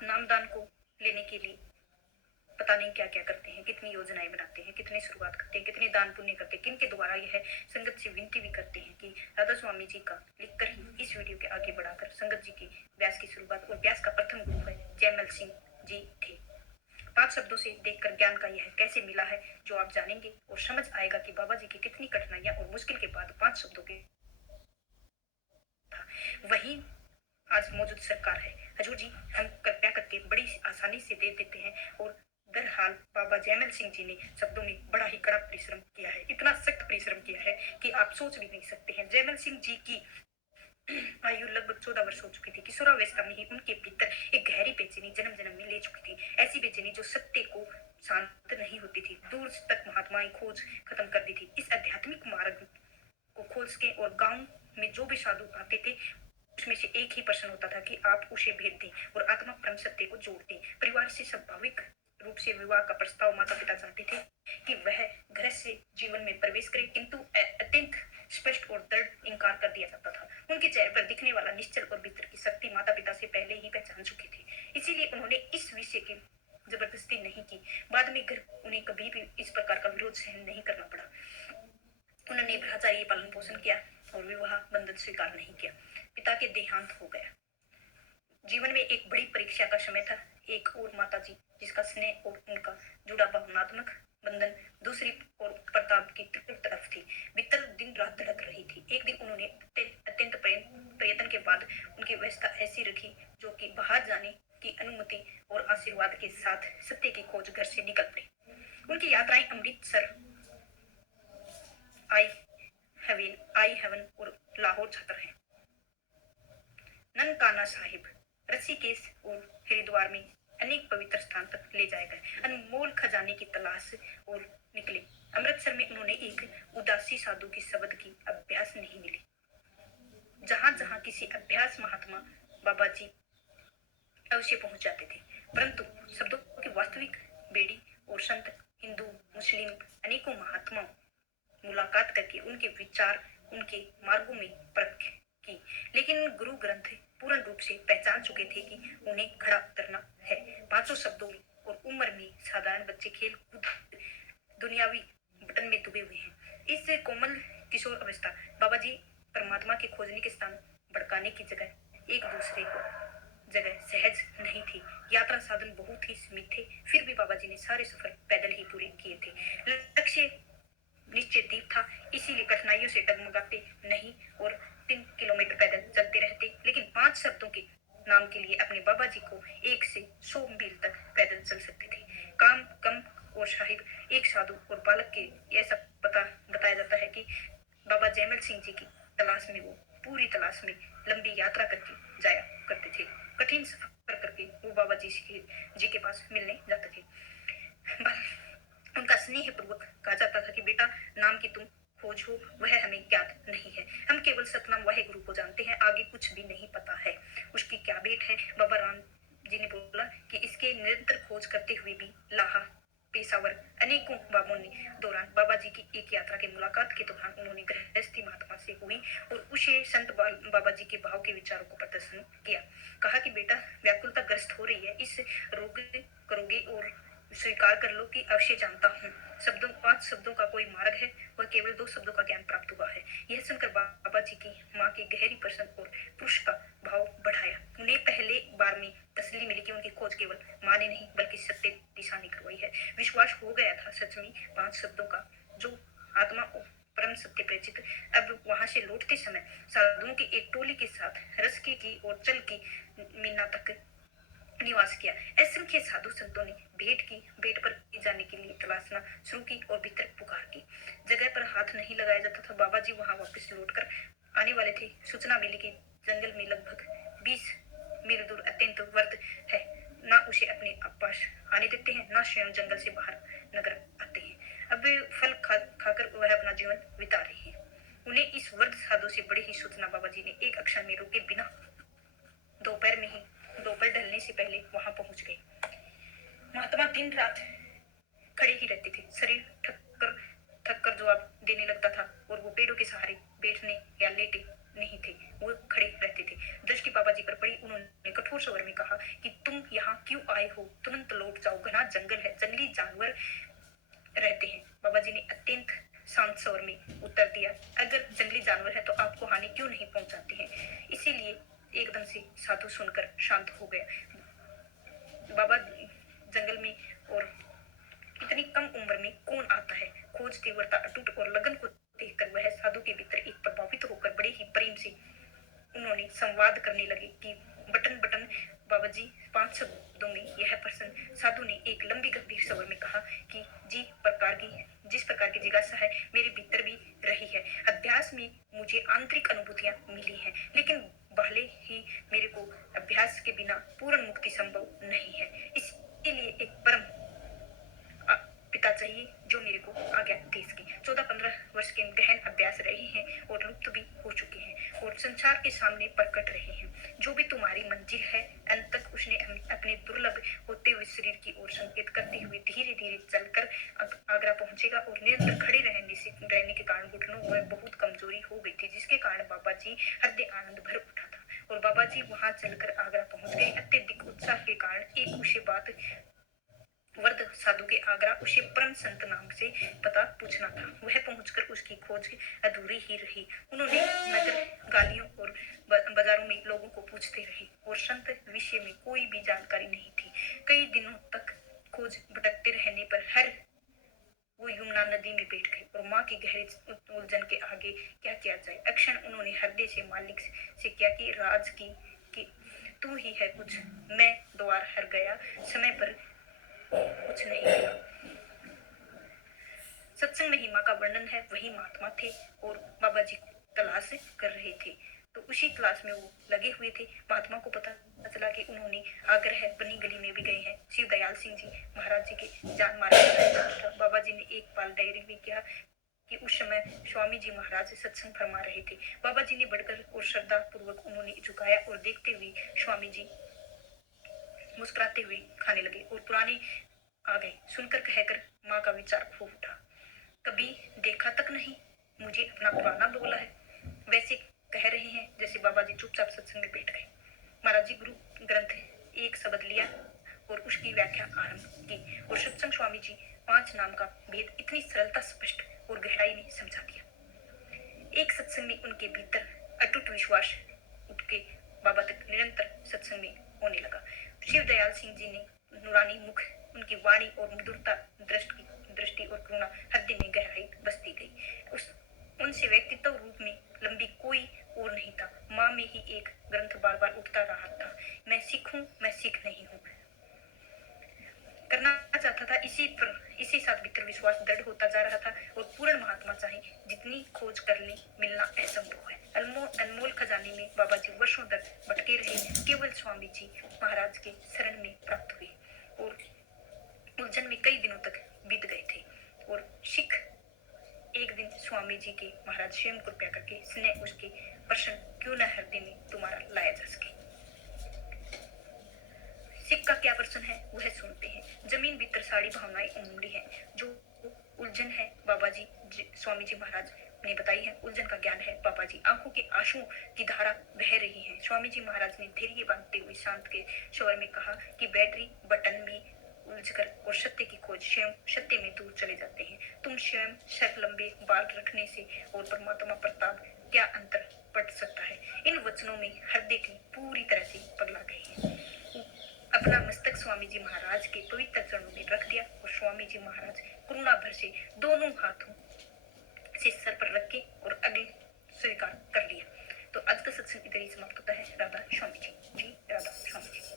आप नामदान को लेने के लिए पता नहीं क्या क्या करते हैं, कितनी योजनाएं बनाते हैं, कितनी शुरुआत करते हैं, कितने दान पुण्य करते हैं, किन के द्वारा यह संगत से विनती भी करते हैं कि राधा स्वामी जी का लिखकर ही इस वीडियो के आगे बढ़ाकर संगत जी की व्यास की शुरुआत। और व्यास का प्रथम गुरु है जयमल सिंह जी थे। 5 शब्दों से देखकर ज्ञान का यह कैसे मिला है जो आप जानेंगे और समझ आएगा कि बाबा जी की कितनी कठिनाइयां और मुश्किल के बाद 5 शब्दों के था। वही आज मौजूद सरकार है। हजूर जी हम कृपया करके बड़ी आसानी से दे देते हैं और बहरहाल बाबा जयमल सिंह जी ने शब्दों में बड़ा ही कड़ा परिश्रम किया है, इतना सख्त परिश्रम किया है कि आप सोच भी नहीं सकते हैं। जयमल सिंह जी की आयु लगभग 14 वर्ष हो चुकी थी। किशोरावस्था में ही उनके भीतर एक गहरी बेचैनी जन्म जन्म में ले चुकी थी, ऐसी बेचैनी जो सत्य को शांत नहीं होती थी, दूर तक महात्माएं खोज खत्म कर दी थी। इस आध्यात्मिक मार्ग को खोज के और गांव में जो भी साधु आते थे उसमें से एक ही प्रश्न होता था कि आप उसे भेद दें और आत्मा परम सत्य को जोड़ दें। परिवार से स्वाभाविक रूप से विवाह का प्रस्ताव माता पिता चाहते थे कि वह गृहस्थ जीवन में प्रवेश करे, किंतु अत्यंत स्पष्ट और दृढ़ इंकार कर दिया जाता था। उनके चेहरे पर दिखने वाला निश्चल और भीतर की शक्ति माता पिता से पहले ही पहचान चुके थे, इसीलिए उन्होंने इस विषय की जबरदस्ती नहीं की। बाद में घर उन्हें कभी भी इस प्रकार का विरोध सहन नहीं करना पड़ा। उन्होंने ब्रह्मचारी पालन पोषण किया और विवाह बंधन स्वीकार नहीं किया। पिता के देहांत हो गया। जीवन में एक बड़ी परीक्षा का समय था। एक और माता जी जिसका स्नेह और उनका जुड़ा भावनात्मक बंधन, दूसरी और प्रताप की त्रिपुर तरफ थी। भीतर दिन रात धड़क रही थी। एक दिन उन्होंने अत्यंत प्रयत्न के बाद उनकी व्यवस्था ऐसी रखी जो कि बाहर जाने की अनुमति और आशीर्वाद के साथ सत्य की खोज घर से निकल पड़ी। उनकी यात्राएं अमृतसर, आई हेवन और लाहौर छतर है। ननकाना साहिब, ऋषिकेश और हरिद्वार में अनेक पवित्र स्थान तक ले जाए गए। अनमोल खजाने की तलाश और निकले। अमृतसर में उन्होंने एक उदासी साधु की शब्द की अभ्यास नहीं मिली। जहां जहां किसी अभ्यास महात्मा बाबा जी अवश्य पहुंच जाते थे, परंतु शब्दों की वास्तविक बेड़ी और संत, हिंदू, मुस्लिम अनेकों महात्माओं मुलाकात करके उनके विचार, उनके मार्गों में परख की, लेकिन गुरु ग्रंथ पूर्ण रूप से पहचान चुके थे कि उन्हें खड़ा उतरना है। 500 शब्दों में और उम्र में साधारण बच्चे खेल कूद दुनियावी बटन में डूबे हुए हैं। इस कोमल किशोर अवस्था बाबा जी परमात्मा के खोजने के स्थान भड़काने की जगह एक दूसरे को जगह सहज नहीं थी। यात्रा साधन बहुत ही सीमित थे, फिर भी बाबा जी ने सारे सफर पैदल ही पूरे किए थे। लक्ष्य निश्चित दीप था, इसीलिए कठिनाइयों से डगमगाते नहीं और 3 किलोमीटर पैदल चलते रहते, लेकिन 5 शब्दों के नाम के लिए अपने बाबा जी को 1 से 100 मील तक पैदल चल सकते थे। काम कम और साहिब एक साधु और बालक के ऐसा बताया जाता है कि बाबा जयमल सिंह जी की तलाश में वो पूरी तलाश में लंबी यात्रा करके जाया करते थे। कठिन सफर करके वो बाबा जी के पास मिलने जाते थे। उनका स्नेह पूर्वक कहा जाता था कि बेटा, नाम की तुम खोज हो वह हमें ज्ञात नहीं है, हम केवल सतनाम वाहे गुरु को जानते हैं, आगे कुछ भी नहीं पता है। उसकी क्या भेंट है? बाबा राम जी ने बोला कि इसके निरंतर खोज करते हुए भी लाहा, पेशावर अनेकों बाबों ने दौरान बाबा जी की एक यात्रा के मुलाकात के दौरान उन्होंने गृहस्थी महात्मा से हुई और उसे संत बाबा जी के भाव के विचारों को प्रदर्शन किया। कहा कि बेटा, व्याकुलता ग्रस्त हो रही है, इस रोग करोगे और स्वीकार कर लो कि अवश्य जानता हूँ। 5 शब्दों का कोई मार्ग है, वह केवल 2 शब्दों का ज्ञान प्राप्त हुआ है। यह सुनकर बाबा जी की माँ की गहरी प्रसन्न और पुरुष का भाव बढ़ाया। उन्हें पहले बार में तसल्ली मिली कि उनकी खोज केवल माँ ने नहीं बल्कि सत्य दिशा ने करवाई है। विश्वास हो गया था सच में 5 शब्दों का, जो आत्मा को परम सत्य परिचित। अब वहां से लौटते समय साधुओं की एक टोली के साथ रस्के की और चल की मीना तक निवास किया। असंख्य साधु संतों ने भेंट पर जाने के लिए तलाशना शुरू की और भीतर पुकार की। जगह पर हाथ नहीं लगाया जाता था। बाबा जी वहां वापस लौटकर आने वाले थे। सूचना मिली कि जंगल में लगभग 20 मील दूर अत्यंत वर्द है, ना उसे अपने पास आने देते हैं, ना स्वयं जंगल से बाहर नगर आते हैं। अब फल खाकर वह अपना जीवन बिता रहे हैं। उन्हें इस वर्द साधु से बड़ी ही सूचना बाबा जी ने एक अक्षर में रोके बिना दोपहर ढलने से पहले वहां पहुंच गए। महात्मा दिन रात खड़े ही रहते थे। शरीर थक कर जवाब देने लगता था और वो पेड़ों के सहारे बैठने या लेटे नहीं थे, वो खड़े रहते थे। दृष्टि बाबा जी पर पड़ी। उन्होंने कठोर स्वर में कहा कि तुम यहाँ क्यों आए हो? तुरंत लौट जाओ, घना जंगल है, जंगली जानवर रहते हैं। बाबा जी ने अत्यंत शांत स्वर में उत्तर दिया, अगर जंगली जानवर है तो आपको हानि क्यों नहीं पहुंचाते हैं? इसीलिए एकदम से साधु सुनकर शांत हो गया। बाबा जंगल में और इतनी कम उम्र में कौन आता है? खोज, तीव्रता, अटूट और लगन को देखकर वह साधु के भीतर एक प्रभावित होकर बड़े ही प्रेम से उन्होंने संवाद करने लगे कि बटन बटन बाबा जी 5 शब्दों में यह प्रश्न। साधु ने एक लंबी गंभीर स्वर में कहा कि जिस प्रकार की जिज्ञासा है मेरे भीतर भी रही है। अभ्यास में मुझे आंतरिक अनुभूतियां मिली हैं, लेकिन भले ही मेरे को अभ्यास के बिना पूर्ण मुक्ति संभव नहीं है। इसलिए एक परम पिता चाहिए जो मेरे को आज्ञा दे सके। 14-15 वर्ष के गहन अभ्यास रहे हैं और लुप्त भी हो चुके हैं और संसार के सामने प्रकट रहे हैं। जो भी तुम्हारी मंजिल है, अंत तक उसने अपने दुर्लभ होते हुए शरीर की ओर संकेत करते हुए धीरे धीरे चलकर आगरा पहुंचेगा। और निरंतर खड़े रहने के कारण घुटनों में बहुत कमजोरी हो गई थी, जिसके कारण बाबा जी हृदय आनंद भर उठा था और बाबा जी वहां चलकर आगरा पहुंच गए। अत्यधिक उत्साह के कारण एक उसे बात वर्द साधु के आगरा उसे परम संत नाम से पता पूछना था। वह पहुंचकर उसकी खोज अधूरी ही रही। उन्होंने नगर गालियों और बाजारों में लोगों को पूछते रहे और संत विषय में कोई भी जानकारी नहीं थी। कई दिनों तक खोज भटकते रहने पर हर वो यमुना नदी में बैठ गए और माँ की गहरी उलझन के आगे क्या किया जाए। अक्षण उन्होंने हृदय से मालिक से किया कि राज की तू ही है कुछ, मैं द्वार हर गया, समय पर कुछ नहीं मिला। सत्संग में ही माँ का वर्णन है। वही महात्मा थे और बाबा जी को तलाश कर रहे थे, तो उसी तलाश में वो लगे हुए थे। महात्मा को पता चला कि उन्होंने आग्रह बनी गली में भी गए हैं। शिव दयाल सिंह जी महाराज जी के जान मारे। बाबा जी ने एक बाल डायरी में किया कि उस समय स्वामी जी महाराज सत्संग फरमा रहे थे। बाबा जी ने बढ़कर और श्रद्धा पूर्वक उन्होंने झुकाया और देखते हुए स्वामी जी मुस्कुराते हुए खाने लगे और पुराने आ गए। सुनकर कहकर माँ का विचार खो उठा, कभी देखा तक नहीं, मुझे अपना पुराना बोला है। वैसे कह रहे हैं जैसे बाबा जी चुपचाप सत्संग में बैठ गए। महाराज जी गुरु ग्रंथ एक शब्द लिया और उसकी व्याख्या आरंभ की और सत्संग स्वामी जी 5 नाम का भेद इतनी सरलता, स्पष्ट और गहराई में समझा दिया। एक सत्संग में उनके भीतर अटूट विश्वास उठ के बाबा तक निरंतर सत्संग में होने लगा। शिव दयाल सिंह जी ने नूरानी मुख, उनकी वाणी और मधुरता, दृष्टि और करुणा हृदय में गहराई बसती गई। उनसे व्यक्तित्व रूप में लंबी कोई और नहीं था। माँ में ही एक ग्रंथ बार बार उठता रहा था, मैं सीख हूँ, मैं सीख नहीं हूँ। करना चाहता था, इसी साथ भीतर विश्वास दृढ़ होता जा रहा था और पूर्ण महात्मा चाहे जितनी खोज कर ले, मिलना असंभव है। अनमोल खजाने में बाबा जी वर्षों तक भटके रहे, केवल स्वामी जी महाराज के शरण में प्राप्त हुए और उलझन में कई दिनों तक बीत गए थे। और सिख एक दिन स्वामी जी के महाराज स्वयं कृपया करके स्नेह उसके प्रश्न क्यों न हृदय में तुम्हारा लाया जा सके। सिख का क्या प्रश्न है वह सुनते हैं। जमीन भीतर सारी भावनाएं उमड़ी हैं। जो उलझन है बाबा जी स्वामी जी महाराज ने बताई है, उलझन का ज्ञान है बाबा जी। आंखों के आंसुओं की धारा बह रही है। स्वामी जी महाराज ने धैर्य बांधते हुए शांत के स्वर में कहा कि बैटरी बटन में उलझकर और सत्य की खोज स्वयं सत्य में दूर चले जाते हैं। तुम स्वयं सर लंबे बाल रखने से और परमात्मा प्रताप क्या अंतर पड़ सकता है। इन वचनों में हृदय की पूरी तरह से पगला गए हैं। अपना मस्तक स्वामी जी महाराज के पवित्र चरणों में रख दिया और स्वामी जी महाराज करुणा भर से दोनों हाथों से सर पर रख के और अग्नि स्वीकार कर लिया। तो आज का सत्संग इधर ही समाप्त होता है। राधा स्वामी जी। राधा स्वामी जी।